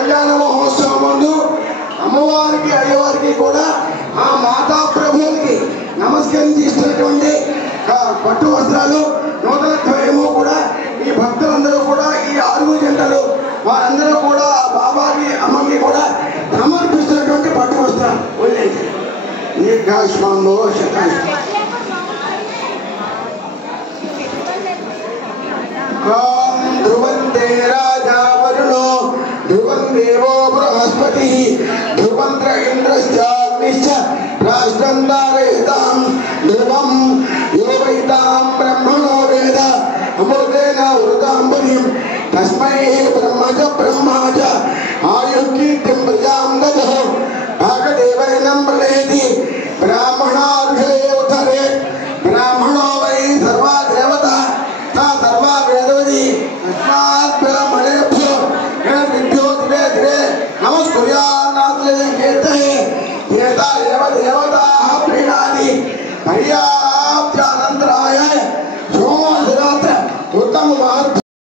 కళ్యాణ మహోత్సవం ముందు అమ్మవారికి అయ్యవారికి కూడా ఆ మాతా ప్రభువులకి నమస్కరించి ఇస్తున్నటువంటి పట్టు వస్త్రాలు నూతన ద్వయము కూడా ఈ భక్తులందరూ కూడా ఈ 6 జంటలు వారందరూ కూడా బాబాకి అమ్మకి కూడా సమర్పిస్తున్నటువంటి పట్టు వస్త్రాలు వదిలేండి. దీర్ఘాయుష్మాన్లో ధ్రువంతే రాజా వరుణో ధ్రువం దేవో బృహస్పతి ధ్రువంత్ర ఇంద్రశ్చాగ్నిశ్చ రాష్ట్రం ధారయతాం ధ్రువం యో వైతాం బ్రహ్మణో వేద అమృతేన వృతాం బలిం తస్మై బ్రహ్మచ ఆయుఃకీర్తిం ప్రజాం దదః భాగదేవైనం ప్రళయతి బ్రాహ్మణార్ఘ్యే ఉత్తరే బ్రాహ్మణో వై సర్వా దేవతా తా సర్వా వేదవతి తస్మాత్ బ్రాహ్మణేభ్యో విద్యో దివే దివే నమస్కుర్యాత్.